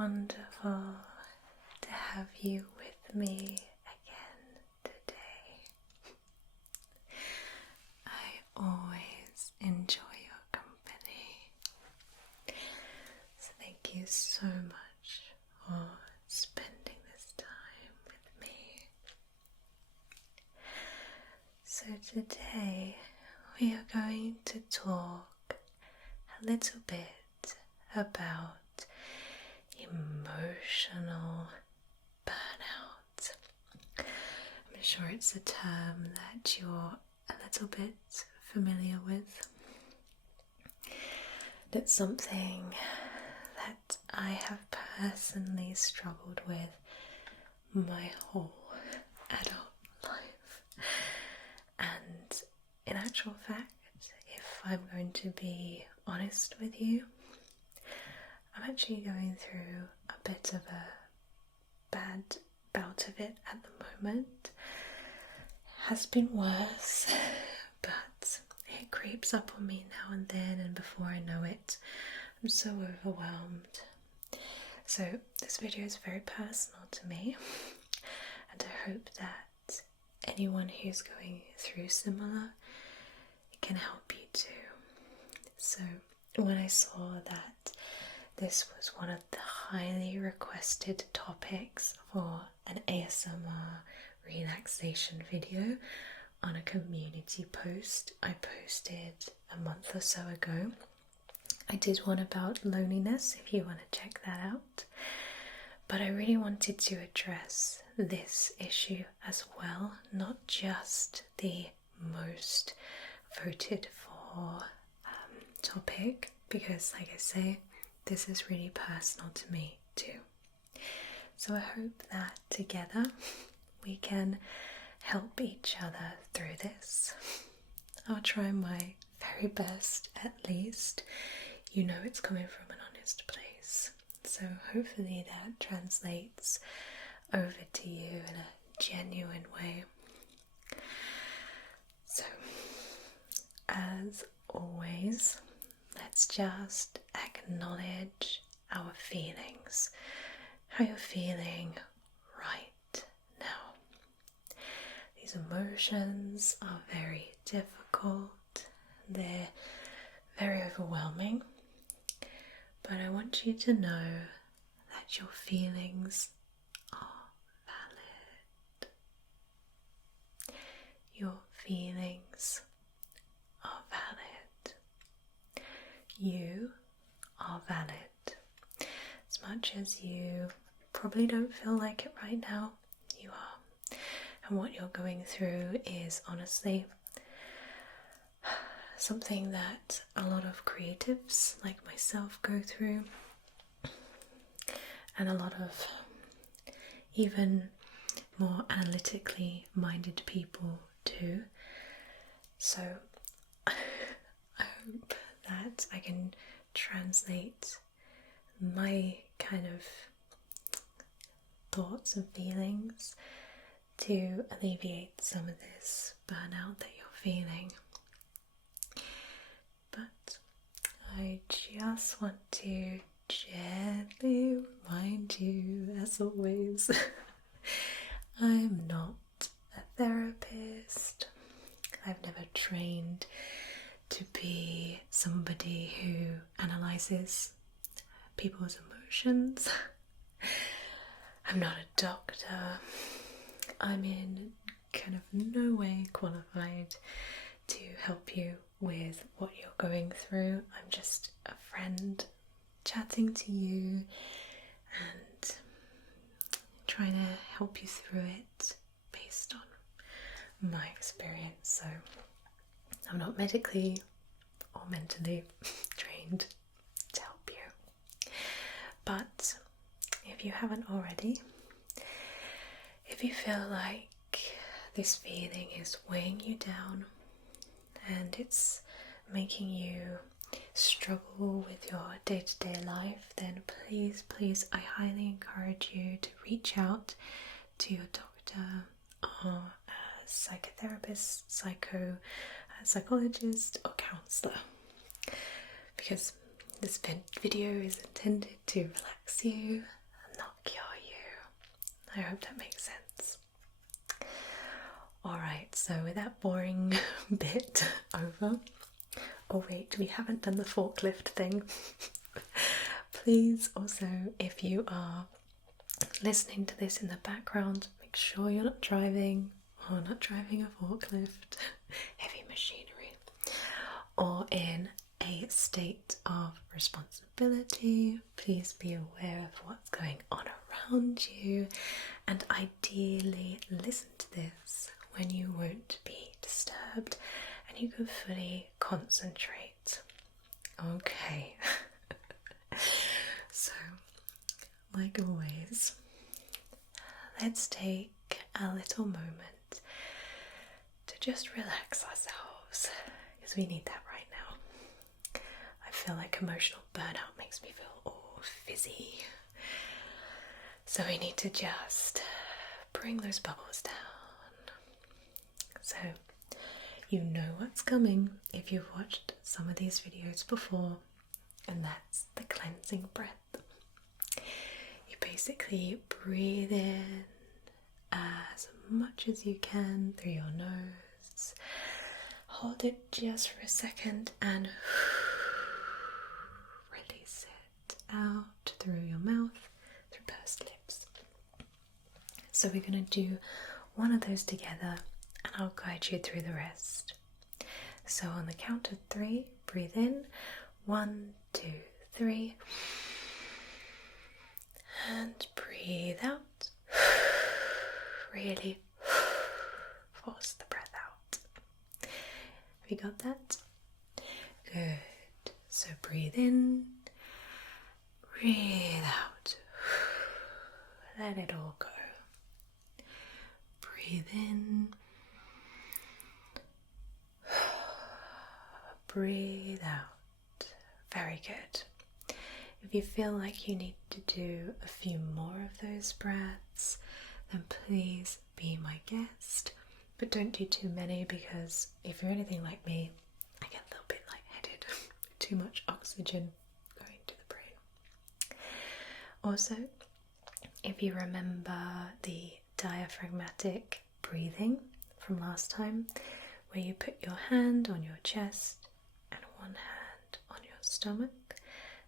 wonderful to have you with me again today. I always enjoy your company, so thank you so much for spending this time with me. So today we are going to talk a little bit about emotional burnout. I'm sure it's a term that you're a little bit familiar with. It's something that I have personally struggled with my whole adult life. And in actual fact, if I'm going to be honest with you, I'm actually going through a bit of a bad bout of it at the moment. It has been worse, but it creeps up on me now and then, and before I know it, I'm so overwhelmed. So this video is very personal to me, and I hope that anyone who's going through similar, it can help you too. So when I saw that this was one of the highly requested topics for an ASMR relaxation video on a community post I posted a month or so ago. I did one about loneliness, if you want to check that out. But I really wanted to address this issue as well, not just the most voted for topic, because like I say, this is really personal to me too. So I hope that together we can help each other through this. I'll try my very best, at least. You know it's coming from an honest place. So hopefully that translates over to you in a genuine way. So, as always, let's just acknowledge our feelings, how you're feeling right now. These emotions are very difficult, they're very overwhelming, but I want you to know that your feelings are valid. Your feelings are valid. You are valid. As much as you probably don't feel like it right now, you are. And what you're going through is honestly something that a lot of creatives like myself go through, and a lot of even more analytically minded people too. So I hope that I can translate my kind of thoughts and feelings to alleviate some of this burnout that you're feeling. But I just want to gently remind you, as always, I'm not a therapist. I've never trained to be somebody who analyzes people's emotions. I'm not a doctor. I'm in kind of no way qualified to help you with what you're going through. I'm just a friend chatting to you and trying to help you through it based on my experience. So I'm not medically or mentally trained to help you. But if you haven't already, if you feel like this feeling is weighing you down and it's making you struggle with your day-to-day life, then please, I highly encourage you to reach out to your doctor or a psychotherapist, psychologist or counsellor, because This video is intended to relax you, not cure you. I hope that makes sense. Alright, so with that boring bit over, oh wait, we haven't done the forklift thing. Please also, if you are listening to this in the background, make sure you're not driving or not driving a forklift, heavy machinery, or in a state of responsibility. Please be aware of what's going on around you, and ideally listen to this when you won't be disturbed and you can fully concentrate. Okay. So, like always, let's take a little moment to just relax ourselves, because we need that right now. I feel like emotional burnout makes me feel all fizzy. So we need to just bring those bubbles down. So you know what's coming if you've watched some of these videos before, and that's the cleansing breath. You basically breathe in as much as you can through your nose, hold it just for a second, and release it out through your mouth, through pursed lips. So we're going to do one of those together, and I'll guide you through the rest. So on the count of 3, breathe in. 1, 2, 3. And breathe out. Really force the breath out. Have you got that? Good. So breathe in. Breathe out. Let it all go. Breathe in. Breathe out. Very good. If you feel like you need to do a few more of those breaths, then please be my guest. But don't do too many, because if you're anything like me, I get a little bit lightheaded. Too much oxygen going to the brain. Also, if you remember the diaphragmatic breathing from last time, where you put your hand on your chest and one hand on your stomach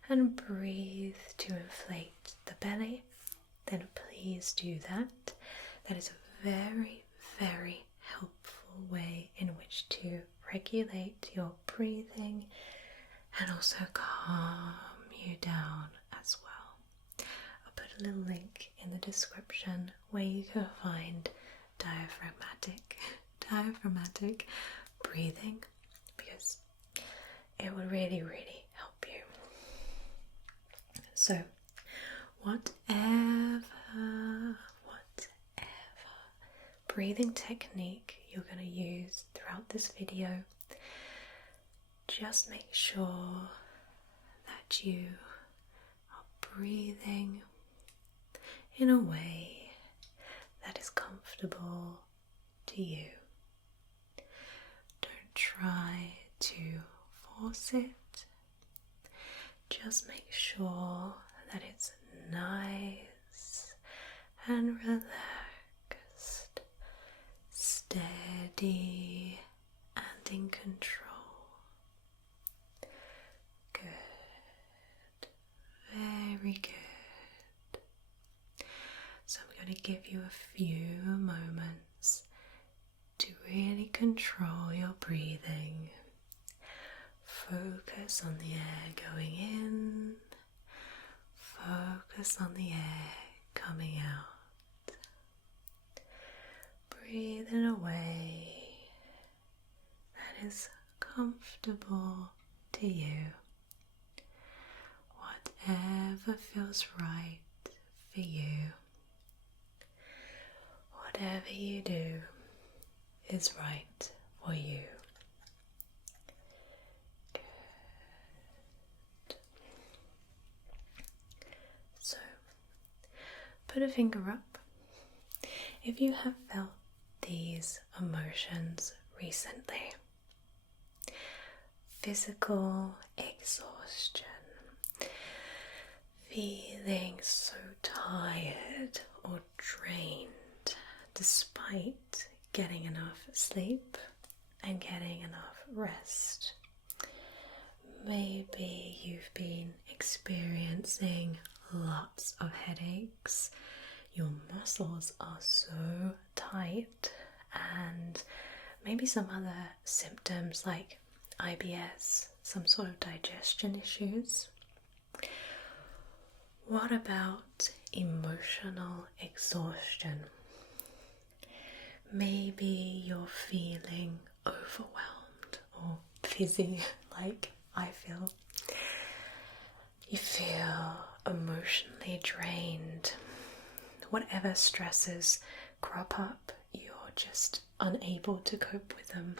and breathe to inflate the belly, then please do that. That is a very, very helpful way in which to regulate your breathing and also calm you down as well. I'll put a little link in the description where you can find diaphragmatic breathing, because it will really, really help you. So whatever breathing technique you're going to use throughout this video, just make sure that you are breathing in a way that is comfortable to you. Don't try to force it. Just make sure that it's nice and relaxed, steady and in control. Good. Very good. So I'm going to give you a few moments to really control your breathing. Focus on the air going in. Focus on the air coming out. Breathe in a way that is comfortable to you. Whatever feels right for you. Whatever you do is right for you. Good. So, put a finger up if you have felt these emotions recently. Physical exhaustion, feeling so tired or drained despite getting enough sleep and getting enough rest. Maybe you've been experiencing lots of headaches, your muscles are so tight, and maybe some other symptoms like IBS, some sort of digestion issues. What about emotional exhaustion? Maybe you're feeling overwhelmed or busy like I feel. You feel emotionally drained. Whatever stressors crop up, you're just unable to cope with them.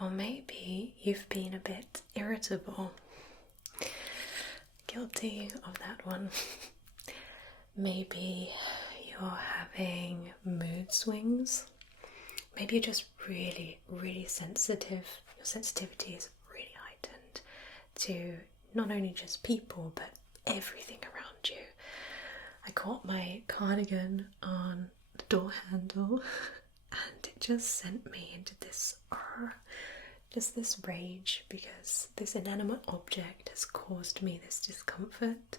Or maybe you've been a bit irritable. Guilty of that one. Maybe you're having mood swings. Maybe you're just really, really sensitive. Your sensitivity is really heightened to not only just people, but everything around you. I caught my cardigan on the door handle and it just sent me into this rage because this inanimate object has caused me this discomfort,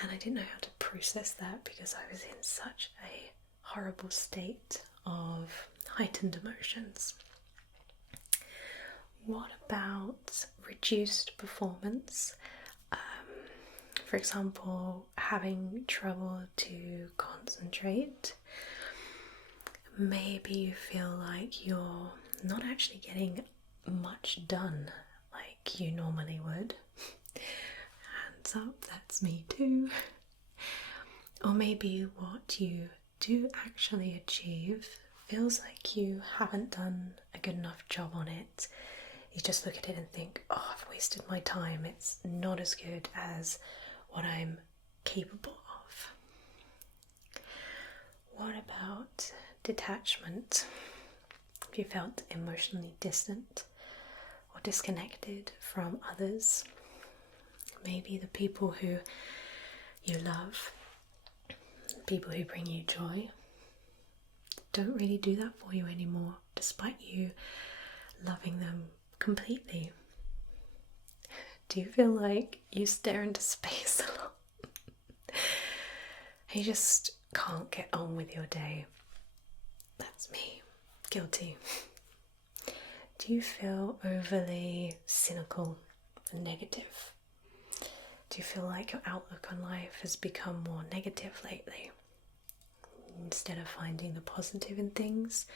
and I didn't know how to process that because I was in such a horrible state of heightened emotions. What about reduced performance? For example, having trouble to concentrate. Maybe you feel like you're not actually getting much done like you normally would. Hands up, that's me too. Or maybe what you do actually achieve feels like you haven't done a good enough job on it. You just look at it and think, oh, I've wasted my time. It's not as good as what I'm capable of. What about detachment? Have you felt emotionally distant or disconnected from others? Maybe the people who you love, people who bring you joy, don't really do that for you anymore, despite you loving them completely. Do you feel like you stare into space a lot? You just can't get on with your day. That's me. Guilty. Do you feel overly cynical and negative? Do you feel like your outlook on life has become more negative lately? Instead of finding the positive in things,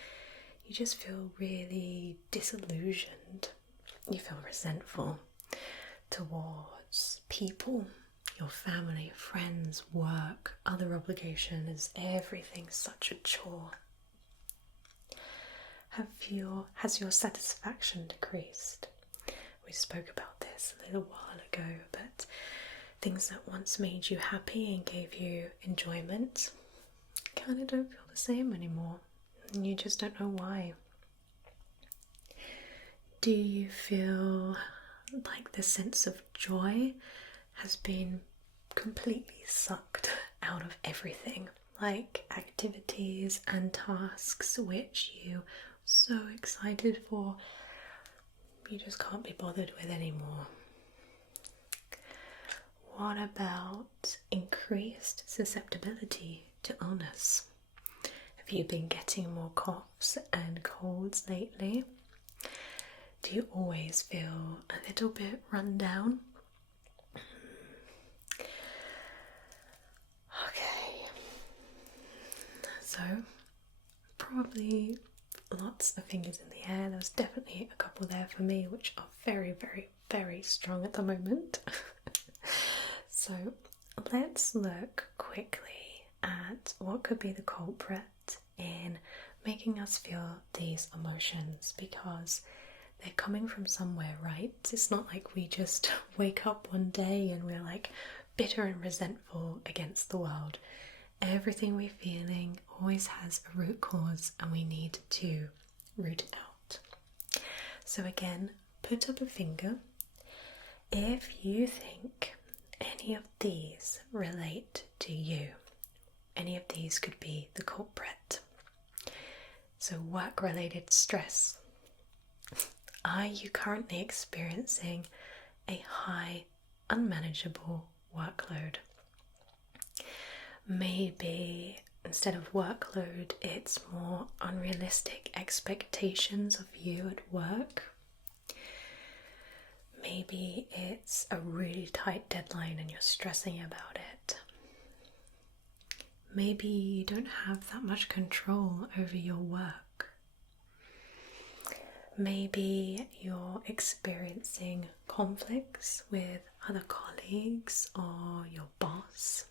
you just feel really disillusioned. You feel resentful towards people, your family, friends, work, other obligations. Everything's such a chore. Has your satisfaction decreased? We spoke about this a little while ago, but things that once made you happy and gave you enjoyment kind of don't feel the same anymore, and you just don't know why. Do you feel like the sense of joy has been completely sucked out of everything? Like activities and tasks which you so excited for, you just can't be bothered with anymore. What about increased susceptibility to illness? Have you been getting more coughs and colds lately? Do you always feel a little bit run down? Okay, so probably lots of fingers in the air. There's definitely a couple there for me which are very, very, very strong at the moment. So let's look quickly at what could be the culprit in making us feel these emotions, because they're coming from somewhere, right? It's not like we just wake up one day and we're like bitter and resentful against the world. Everything we're feeling always has a root cause, and we need to root it out. So again, put up a finger if you think any of these relate to you? Any of these could be the culprit. So work-related stress. Are you currently experiencing a high, unmanageable workload? Maybe instead of workload, it's more unrealistic expectations of you at work. Maybe it's a really tight deadline and you're stressing about it. Maybe you don't have that much control over your work. Maybe you're experiencing conflicts with other colleagues or your boss.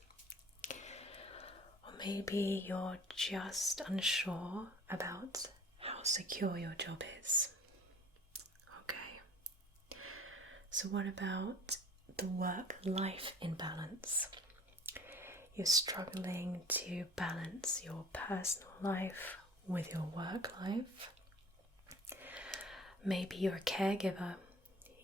Or maybe you're just unsure about how secure your job is. Okay. So what about the work-life imbalance? You're struggling to balance your personal life with your work life. Maybe you're a caregiver.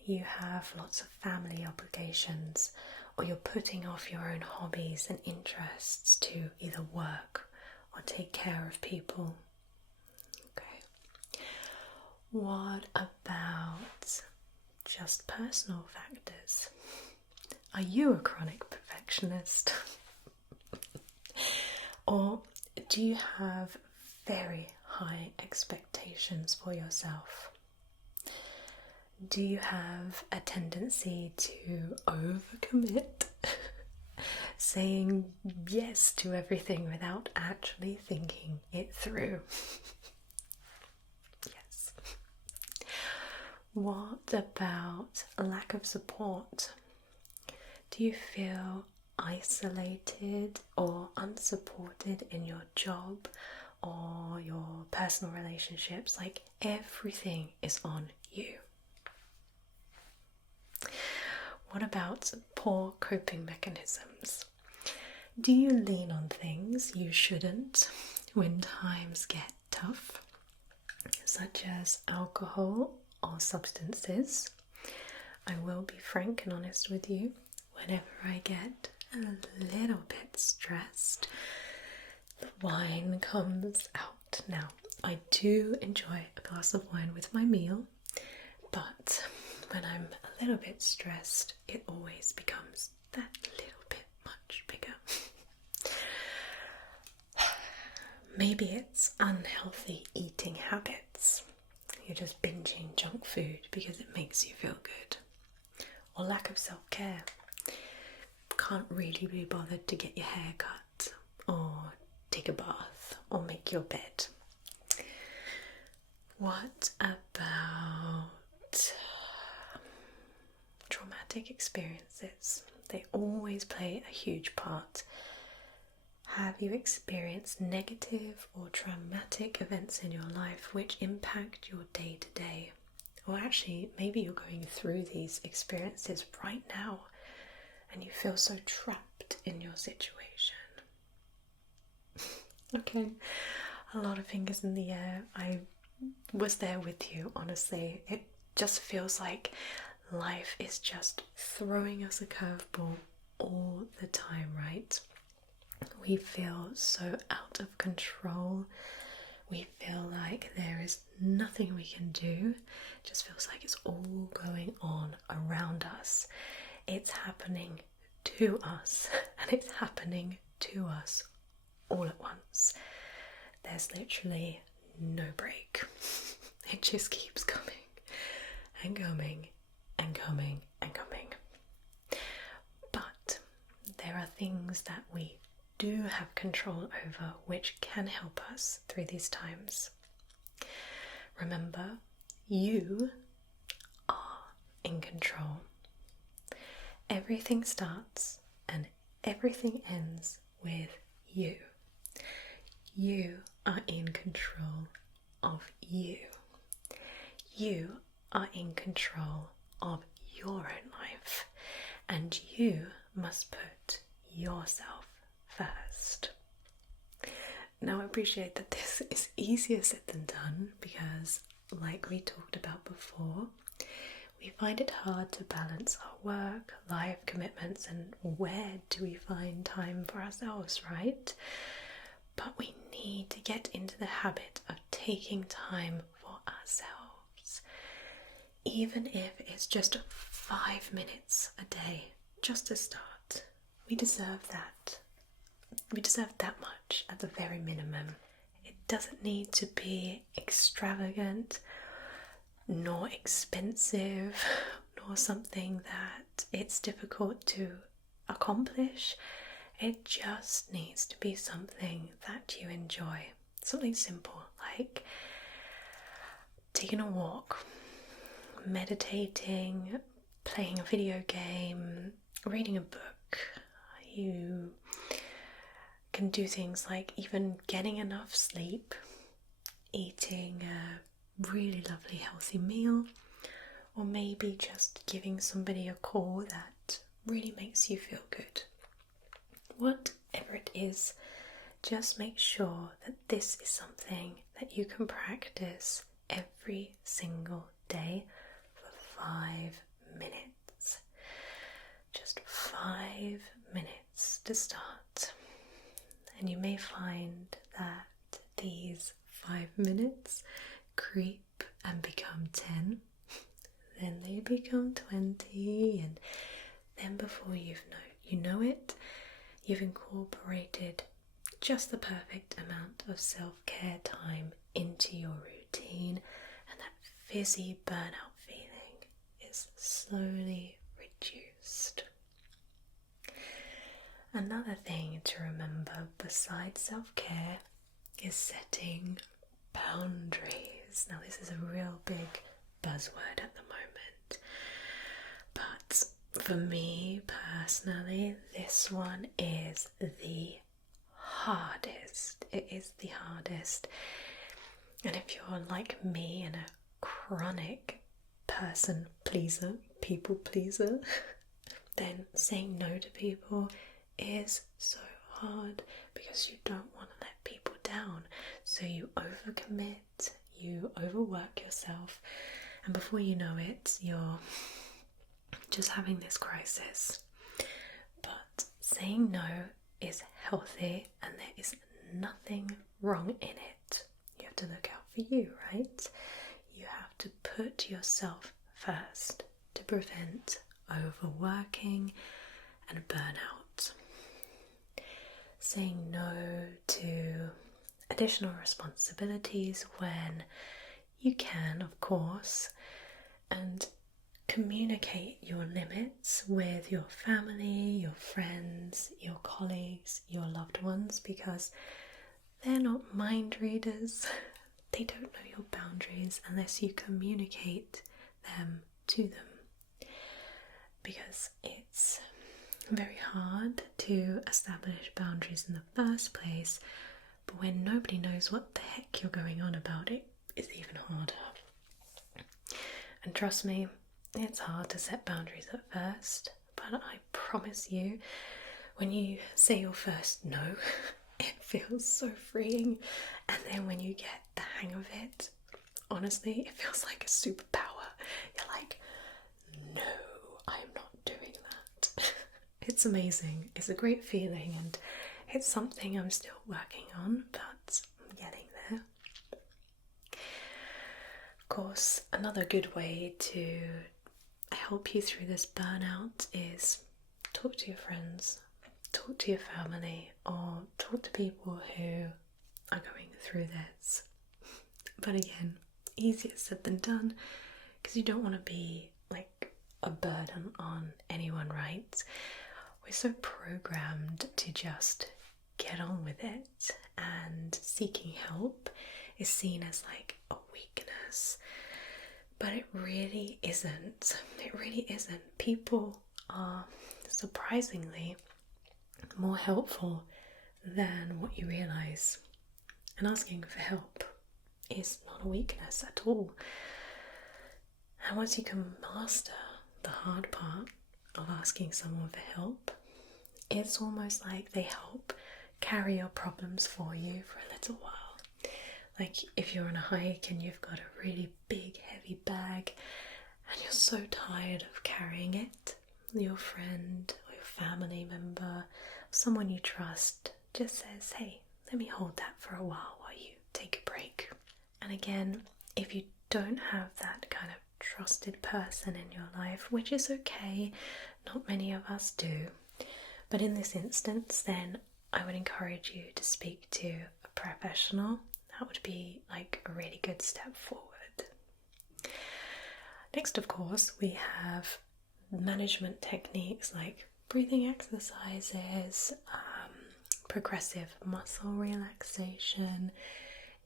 You have lots of family obligations, or you're putting off your own hobbies and interests to either work or take care of people. Okay. What about just personal factors? Are you a chronic perfectionist? Or do you have very high expectations for yourself? Do you have a tendency to overcommit, saying yes to everything without actually thinking it through? Yes. What about a lack of support? Do you feel isolated or unsupported in your job or your personal relationships? Like everything is on you. What about poor coping mechanisms? Do you lean on things you shouldn't when times get tough, such as alcohol or substances? I will be frank and honest with you. Whenever I get a little bit stressed, the wine comes out. Now, I do enjoy a glass of wine with my meal, but when I'm a little bit stressed, it always becomes that little bit much bigger. Maybe it's unhealthy eating habits. You're just binging junk food because it makes you feel good. Or lack of self-care. Can't really be bothered to get your hair cut or take a bath or make your bed. What about traumatic experiences? They always play a huge part. Have you experienced negative or traumatic events in your life which impact your day-to-day? Or actually, maybe you're going through these experiences right now and you feel so trapped in your situation. Okay, a lot of fingers in the air. I was there with you, honestly. It just feels like life is just throwing us a curveball all the time, right? We feel so out of control. We feel like there is nothing we can do. It just feels like it's all going on around us. It's happening to us, and it's happening to us all at once. There's literally no break. It just keeps coming and coming and coming and coming. But there are things that we do have control over which can help us through these times. Remember, you are in control. Everything starts and everything ends with you. You are in control of you. You are in control of your own life, and you must put yourself first. Now, I appreciate that this is easier said than done because, like we talked about before, we find it hard to balance our work, life commitments, and where do we find time for ourselves, right? But we need to get into the habit of taking time for ourselves. Even if it's just 5 minutes a day, just to start. We deserve that. We deserve that much at the very minimum. It doesn't need to be extravagant, nor expensive, nor something that it's difficult to accomplish. It just needs to be something that you enjoy. Something simple like taking a walk, meditating, playing a video game, reading a book. You can do things like even getting enough sleep, eating a really lovely healthy meal, or maybe just giving somebody a call that really makes you feel good. Whatever it is, just make sure that this is something that you can practice every single day for 5 minutes. Just 5 minutes to start. And you may find that these 5 minutes creep and become 10, then they become 20, and then before you know it, you've incorporated just the perfect amount of self-care time into your routine, and that fizzy burnout feeling is slowly reduced. Another thing to remember besides self-care is setting boundaries. Now, this is a real big buzzword at the moment, but for me personally, this one is the hardest. It is the hardest. And if you're like me and a chronic person pleaser, people pleaser, then saying no to people is so hard because you don't want to let people down. So you overcommit, you overwork yourself, and before you know it, you're just having this crisis. But saying no is healthy, and there is nothing wrong in it. You have to look out for you, right? You have to put yourself first to prevent overworking and burnout. Saying no to additional responsibilities when you can, of course, and communicate your limits with your family, your friends, your colleagues, your loved ones, because they're not mind readers. They don't know your boundaries unless you communicate them to them, because it's very hard to establish boundaries in the first place, but when nobody knows what the heck you're going on about, it is even harder. And trust me, it's hard to set boundaries at first, but I promise you, when you say your first no, it feels so freeing, and then when you get the hang of it, honestly, it feels like a superpower. You're like, no, I'm not doing that. It's amazing. It's a great feeling, and it's something I'm still working on, but I'm getting there. Of course, another good way to help you through this burnout is talk to your friends, talk to your family, or talk to people who are going through this. But again, easier said than done, because you don't want to be like a burden on anyone, right? We're so programmed to just get on with it, and seeking help is seen as like a weakness, but it really isn't. It really isn't. People are surprisingly more helpful than what you realize, and asking for help is not a weakness at all. And once you can master the hard part of asking someone for help, it's almost like they help carry your problems for you for a little while. Like if you're on a hike and you've got a really big heavy bag and you're so tired of carrying it, your friend or your family member, someone you trust just says, hey, let me hold that for a while you take a break. And again, if you don't have that kind of trusted person in your life, which is okay, not many of us do, but in this instance, then I would encourage you to speak to a professional. That would be like a really good step forward. Next, of course, we have management techniques like breathing exercises, progressive muscle relaxation,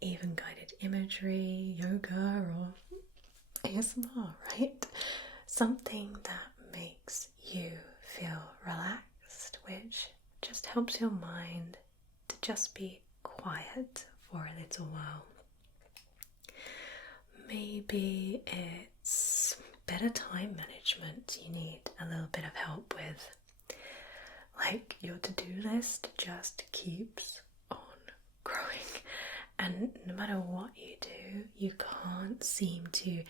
even guided imagery, yoga, or ASMR, right? Something that makes you feel relaxed, which just helps your mind to just be quiet for a little while. Maybe it's better time management you need a little bit of help with. Like your to-do list just keeps on growing, and no matter what you do, you can't seem to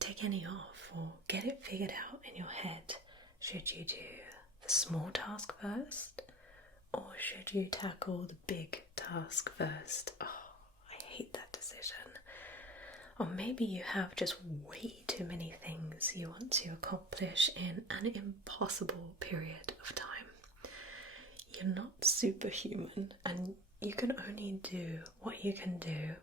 take any off or get it figured out in your head. Should you do the small task first, or should you tackle the big task first? Oh, I hate that decision. Or maybe you have just way too many things you want to accomplish in an impossible period of time. You're not superhuman, and you can only do what you can do,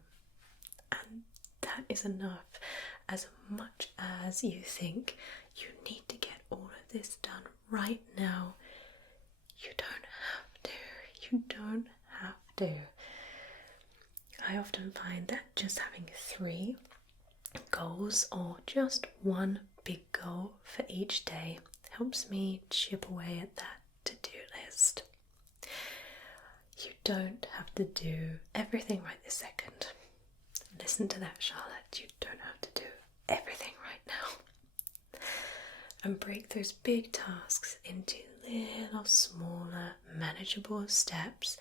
and that is enough. As much as you think you need to get all of this done right now, you don't have to. You don't have to. I often find that just having 3 goals or just one big goal for each day helps me chip away at that to-do list. You don't have to do everything right this second. Listen to that, Charlotte. You don't have to do everything right now. And break those big tasks into little smaller manageable steps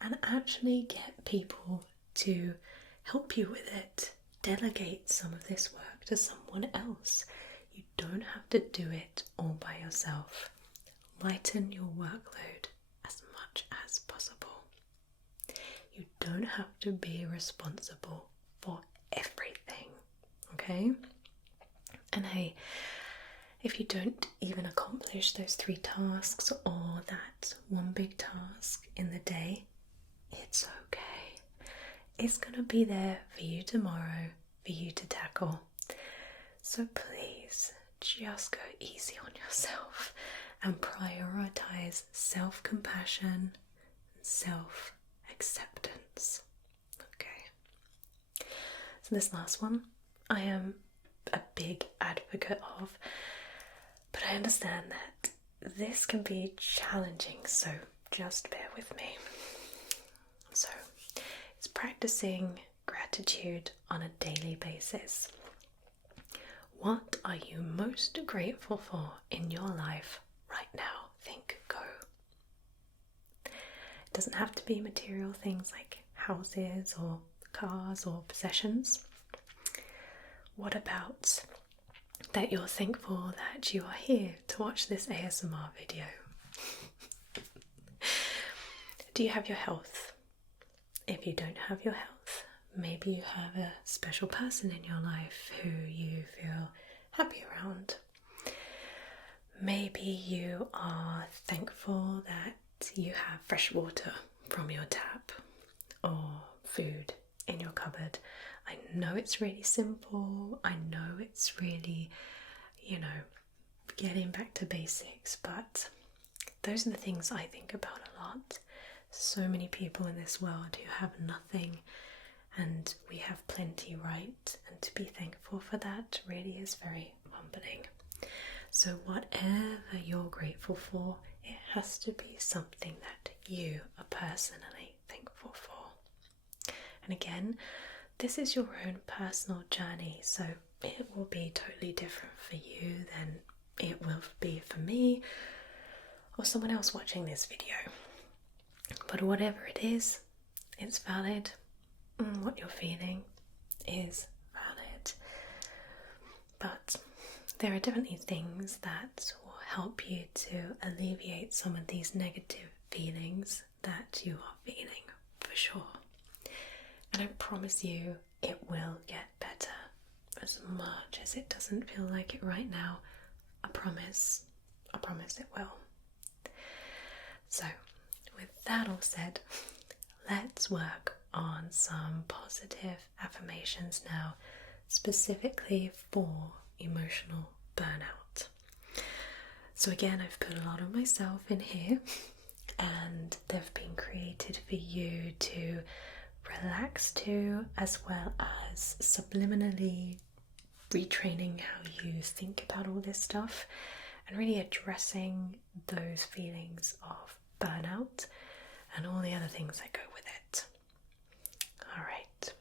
and actually get people to help you with it. Delegate some of this work to someone else. You don't have to do it all by yourself. Lighten your workload as much as possible. You don't have to be responsible for everything, okay? And hey, if you don't even accomplish those 3 tasks or that one big task in the day, it's okay. It's gonna be there for you tomorrow, for you to tackle. So please, just go easy on yourself and prioritize self-compassion and self-acceptance. Okay. So this last one, I am a big advocate of, but I understand that this can be challenging, so just bear with me. So, it's practicing gratitude on a daily basis. What are you most grateful for in your life right now? Think, go. It doesn't have to be material things like houses or cars or possessions. What about that you're thankful that you are here to watch this ASMR video? Do you have your health? If you don't have your health, maybe you have a special person in your life who you feel happy around. Maybe you are thankful that you have fresh water from your tap or food in your cupboard. I know it's really simple. I know it's really, getting back to basics, but those are the things I think about a lot. So many people in this world who have nothing, and we have plenty, right? And to be thankful for that really is very humbling. So whatever you're grateful for, it has to be something that you are personally thankful for. And again, this is your own personal journey, so it will be totally different for you than it will be for me or someone else watching this video. But whatever it is, it's valid. What you're feeling is valid. But there are definitely things that will help you to alleviate some of these negative feelings that you are feeling, for sure. And I promise you it will get better. As much as it doesn't feel like it right now, I promise it will. So, with that all said, let's work on some positive affirmations now, specifically for emotional burnout. So again, I've put a lot of myself in here, and they've been created for you to relax to, as well as subliminally retraining how you think about all this stuff and really addressing those feelings of burnout and all the other things that go with it. Alright,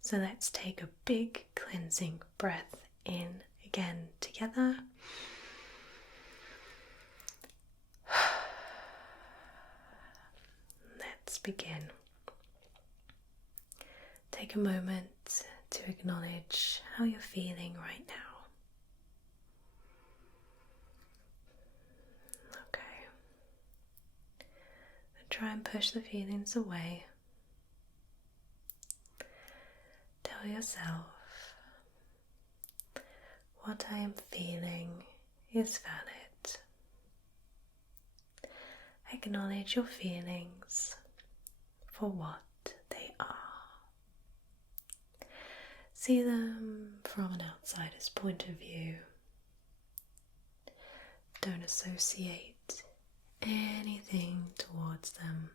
so let's take a big cleansing breath in again together. Let's begin. Take a moment to acknowledge how you're feeling right now. Okay. And try and push the feelings away. Tell yourself, what I am feeling is valid. Acknowledge your feelings for what they are. See them from an outsider's point of view. Don't associate anything towards them,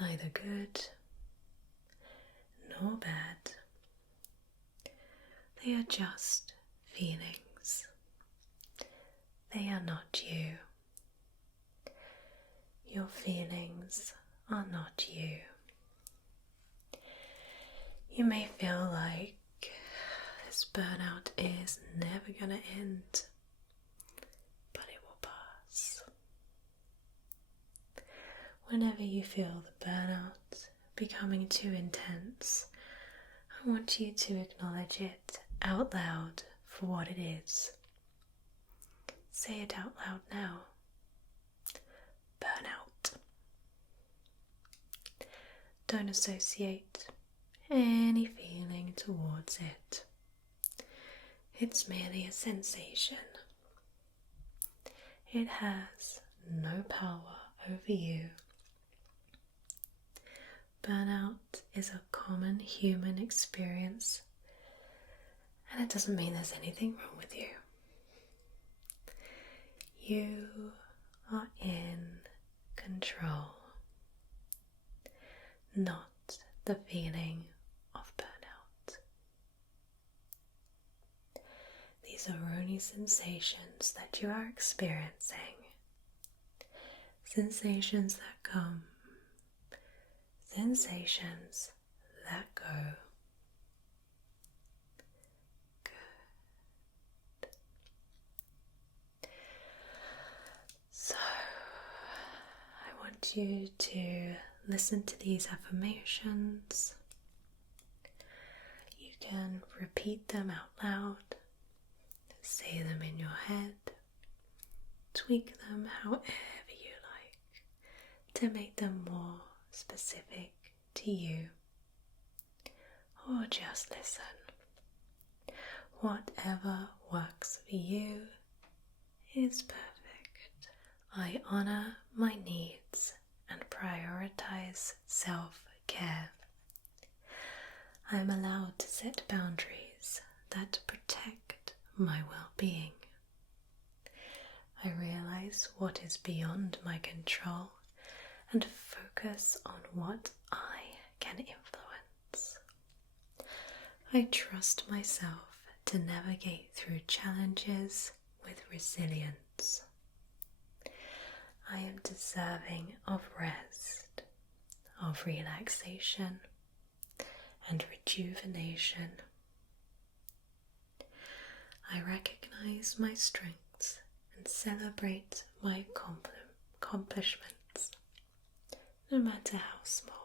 neither good nor bad. They are just feelings. They are not you. Your feelings are not you. You may feel like this burnout is never going to end, but it will pass. Whenever you feel the burnout becoming too intense, I want you to acknowledge it out loud for what it is. Say it out loud now. Burnout. Don't associate any feeling towards it. It's merely a sensation. It has no power over you. Burnout is a common human experience, and it doesn't mean there's anything wrong with you. You are in control, not the feeling of burnout. These are only sensations that you are experiencing. Sensations that come, sensations that go. Good. So, I want you to listen to these affirmations. You can repeat them out loud, say them in your head, tweak them however you like to make them more specific to you, or just listen. Whatever works for you is perfect. I honor my needs and prioritize self-care. I am allowed to set boundaries that protect my well-being. I realize what is beyond my control and focus on what I can influence. I trust myself to navigate through challenges with resilience. I am deserving of rest, of relaxation, and rejuvenation. I recognize my strengths and celebrate my accomplishments, no matter how small.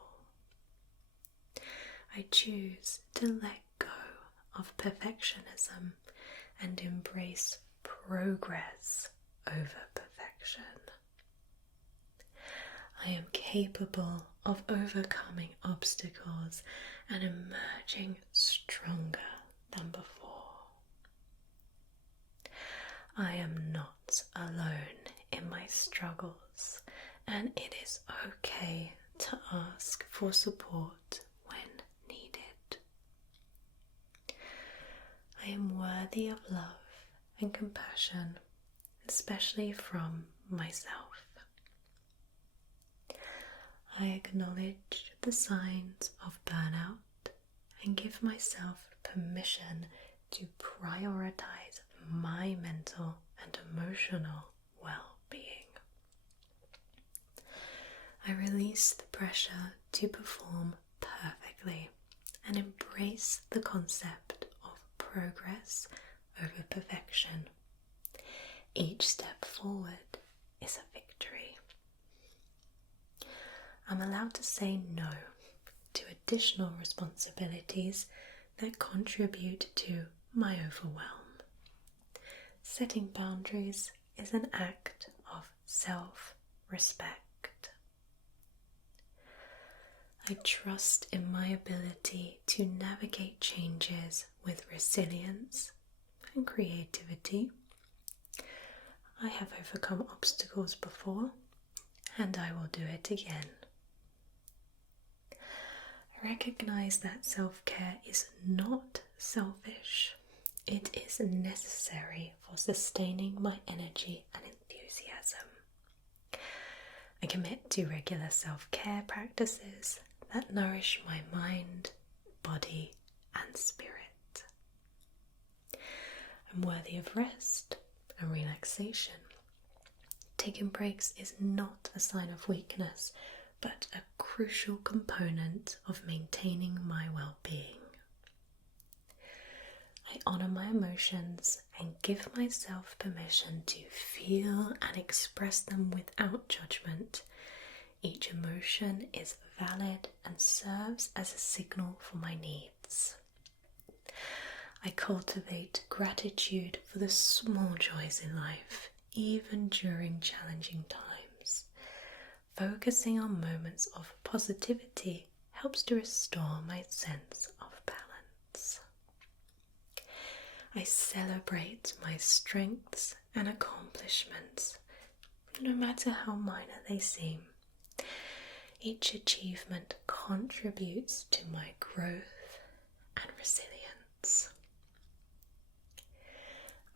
I choose to let go of perfectionism and embrace progress over perfection. I am capable of overcoming obstacles and emerging stronger than before. I am not alone in my struggles, and it is okay to ask for support when needed. I am worthy of love and compassion, especially from myself. I acknowledge the signs of burnout and give myself permission to prioritize my mental and emotional well-being. I release the pressure to perform perfectly and embrace the concept of progress over perfection. Each step forward is a victory. I'm allowed to say no to additional responsibilities that contribute to my overwhelm. Setting boundaries is an act of self-respect. I trust in my ability to navigate changes with resilience and creativity. I have overcome obstacles before, and I will do it again. I recognize that self-care is not selfish. It is necessary for sustaining my energy and enthusiasm. I commit to regular self-care practices that nourish my mind, body, and spirit. I'm worthy of rest and relaxation. Taking breaks is not a sign of weakness, but a crucial component of maintaining my well-being. I honour my emotions and give myself permission to feel and express them without judgment. Each emotion is valid and serves as a signal for my needs. I cultivate gratitude for the small joys in life, even during challenging times. Focusing on moments of positivity helps to restore my sense of balance. I celebrate my strengths and accomplishments, no matter how minor they seem. Each achievement contributes to my growth and resilience.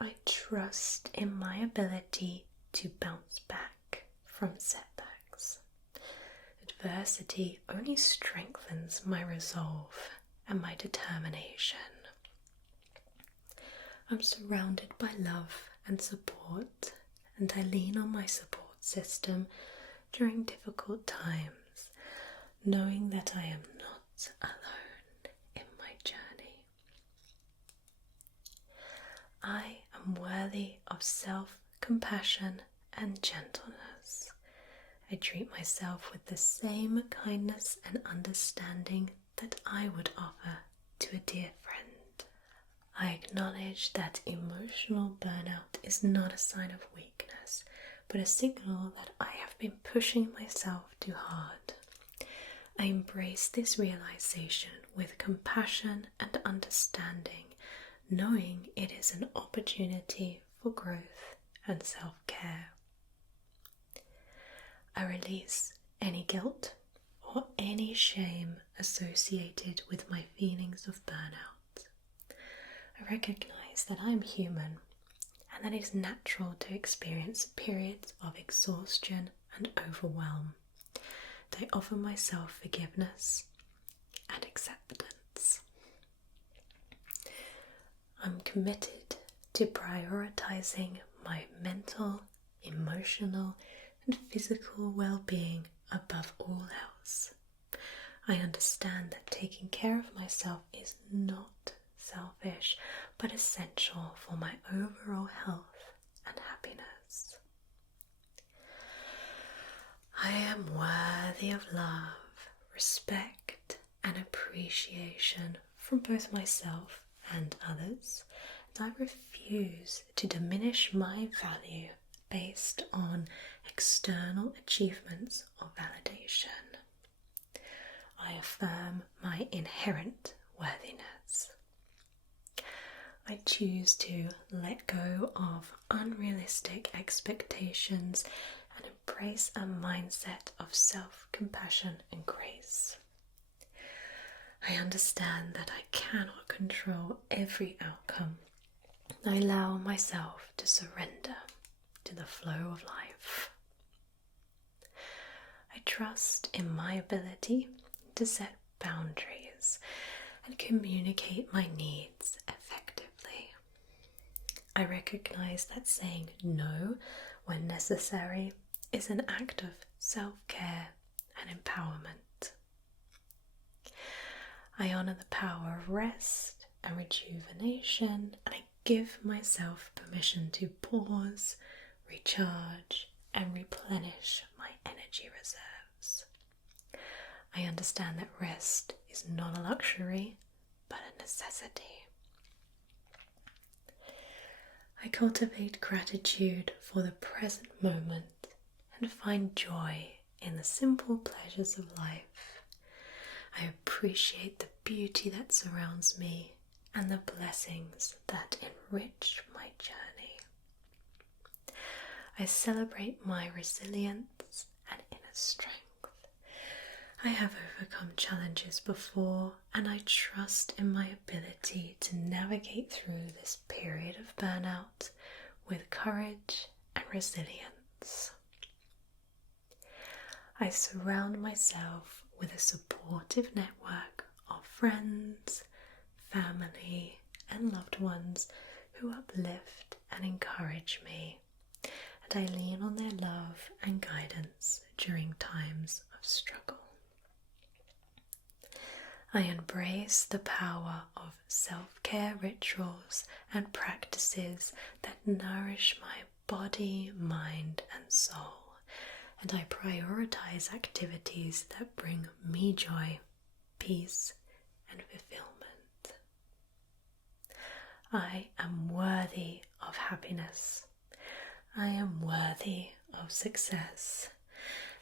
I trust in my ability to bounce back from setbacks. Adversity only strengthens my resolve and my determination. I'm surrounded by love and support, and I lean on my support system during difficult times, knowing that I am not alone in my journey. I am worthy of self-compassion and gentleness. I treat myself with the same kindness and understanding that I would offer to a dear friend. I acknowledge that emotional burnout is not a sign of weakness, but a signal that I have been pushing myself too hard. I embrace this realization with compassion and understanding, knowing it is an opportunity for growth and self-care. I release any guilt or any shame associated with my feelings of burnout. I recognize that I am human and that it is natural to experience periods of exhaustion and overwhelm. I offer myself forgiveness and acceptance. I'm committed to prioritizing my mental, emotional, and physical well-being above all else. I understand that taking care of myself is not selfish, but essential for my overall health and happiness. I am worthy of love, respect, and appreciation from both myself and others. I refuse to diminish my value based on external achievements or validation. I affirm my inherent worthiness. I choose to let go of unrealistic expectations and embrace a mindset of self-compassion and grace. I understand that I cannot control every outcome. I allow myself to surrender to the flow of life. I trust in my ability to set boundaries and communicate my needs effectively. I recognize that saying no when necessary is an act of self-care and empowerment. I honor the power of rest and rejuvenation, and I give myself permission to pause, recharge, and replenish my energy reserves. I understand that rest is not a luxury, but a necessity. I cultivate gratitude for the present moment and find joy in the simple pleasures of life. I appreciate the beauty that surrounds me and the blessings that enrich my journey. I celebrate my resilience and inner strength. I have overcome challenges before, and I trust in my ability to navigate through this period of burnout with courage and resilience. I surround myself with a supportive network of friends, family, and loved ones who uplift and encourage me, and I lean on their love and guidance during times of struggle. I embrace the power of self-care rituals and practices that nourish my body, mind, and soul, and I prioritize activities that bring me joy, peace, and fulfillment. I am worthy of happiness. I am worthy of success,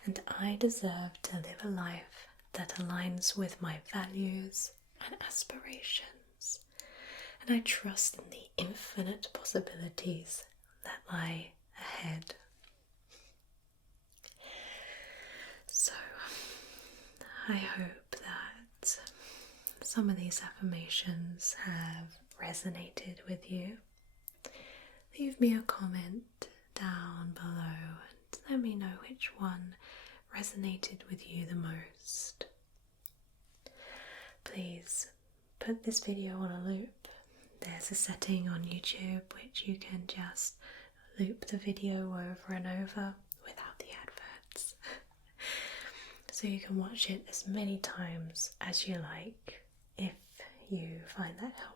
and I deserve to live a life that aligns with my values and aspirations, and I trust in the infinite possibilities that lie ahead. So, I hope that some of these affirmations have resonated with you. Leave me a comment down below and let me know which one resonated with you the most. Please put this video on a loop. There's a setting on YouTube which you can just loop the video over and over without the adverts. So you can watch it as many times as you like if you find that helpful.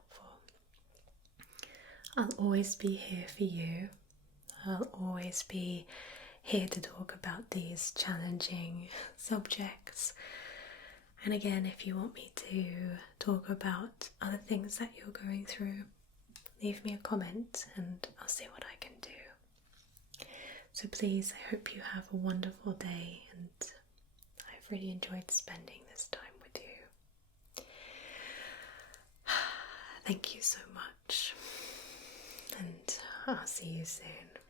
I'll always be here for you. I'll always be here to talk about these challenging subjects. And again, if you want me to talk about other things that you're going through, leave me a comment and I'll see what I can do. So please, I hope you have a wonderful day, and I've really enjoyed spending this time with you. Thank you so much, and I'll see you soon.